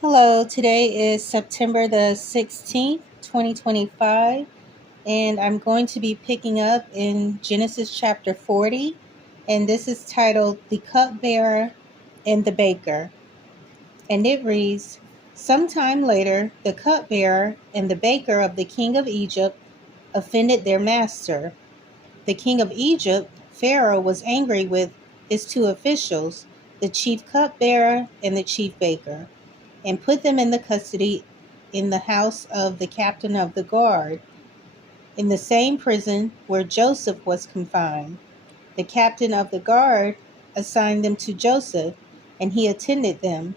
Hello, today is September the 16th, 2025, and I'm going to be picking up in Genesis chapter 40, and this is titled The Cupbearer and the Baker. And it reads, Sometime later, the cupbearer and the baker of the king of Egypt offended their master. The king of Egypt, Pharaoh, was angry with his two officials, the chief cupbearer and the chief baker, and put them in the custody in the house of the captain of the guard, in the same prison where Joseph was confined. The captain of the guard assigned them to Joseph, and he attended them.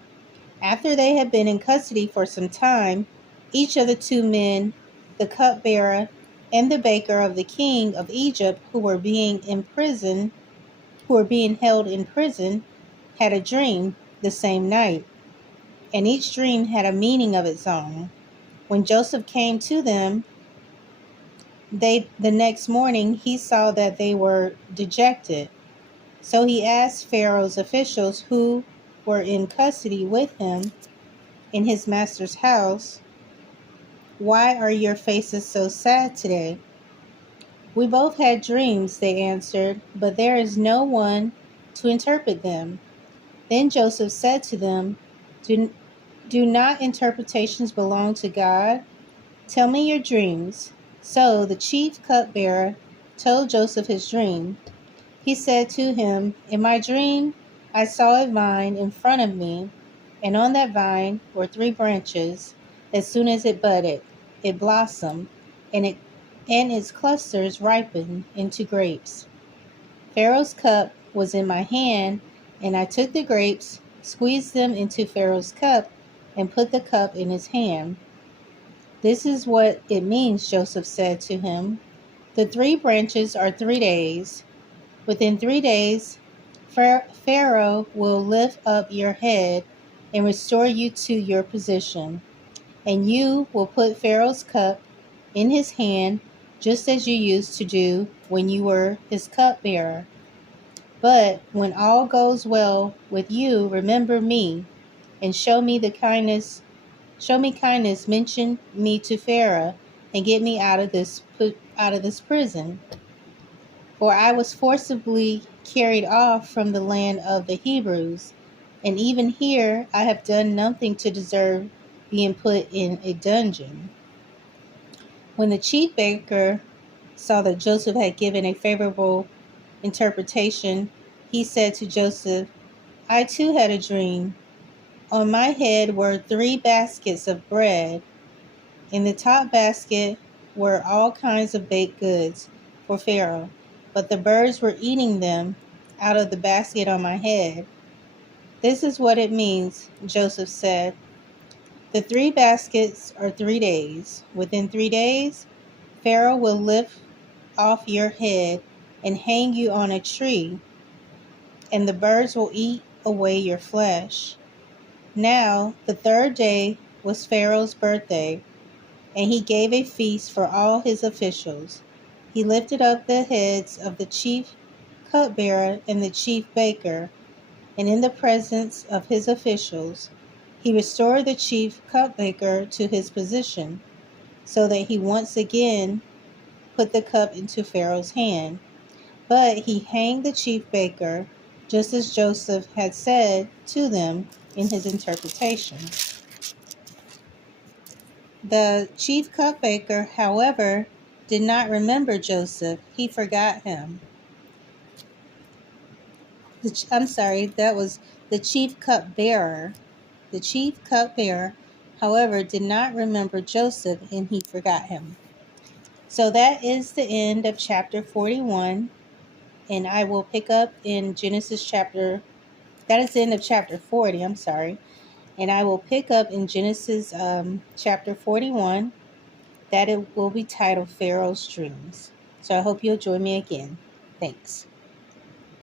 After they had been in custody for some time, each of the two men, the cupbearer and the baker of the king of Egypt, who were being held in prison, had a dream the same night, and each dream had a meaning of its own. When Joseph came to them, the next morning he saw that they were dejected. So he asked Pharaoh's officials who were in custody with him in his master's house, "Why are your faces so sad today?" "We both had dreams," they answered, "but there is no one to interpret them." Then Joseph said to them, Do not interpretations belong to God? Tell me your dreams." So the chief cupbearer told Joseph his dream. He said to him, "In my dream, I saw a vine in front of me, and on that vine were three branches. As soon as it budded, it blossomed, and its clusters ripened into grapes. Pharaoh's cup was in my hand, and I took the grapes, squeezed them into Pharaoh's cup, and put the cup in his hand." "This is what it means," Joseph said to him. "The three branches are 3 days. Within 3 days, Pharaoh will lift up your head and restore you to your position, and you will put Pharaoh's cup in his hand just as you used to do when you were his cupbearer. But when all goes well with you, remember me and show me kindness, mention me to Pharaoh, and get me out of this prison. For I was forcibly carried off from the land of the Hebrews, and even here I have done nothing to deserve being put in a dungeon." When the chief baker saw that Joseph had given a favorable interpretation, he said to Joseph, "I too had a dream. On my head were 3 baskets of bread. In the top basket were all kinds of baked goods for Pharaoh, but the birds were eating them out of the basket on my head." "This is what it means," Joseph said. "The 3 baskets are 3 days. Within 3 days, Pharaoh will lift off your head and hang you on a tree, and the birds will eat away your flesh." Now, the third day was Pharaoh's birthday, and he gave a feast for all his officials. He lifted up the heads of the chief cupbearer and the chief baker, and in the presence of his officials, he restored the chief cupbaker to his position, so that he once again put the cup into Pharaoh's hand. But he hanged the chief baker, just as Joseph had said to them in his interpretation. The chief cupbaker, however, did not remember Joseph. He forgot him. That was the chief cupbearer. The chief cupbearer, however, did not remember Joseph, and he forgot him. So that is the end of chapter 41, and I will pick up in that is the end of chapter 40, and I will pick up in Genesis chapter 41, that it will be titled Pharaoh's Dreams. So I hope you'll join me again. Thanks.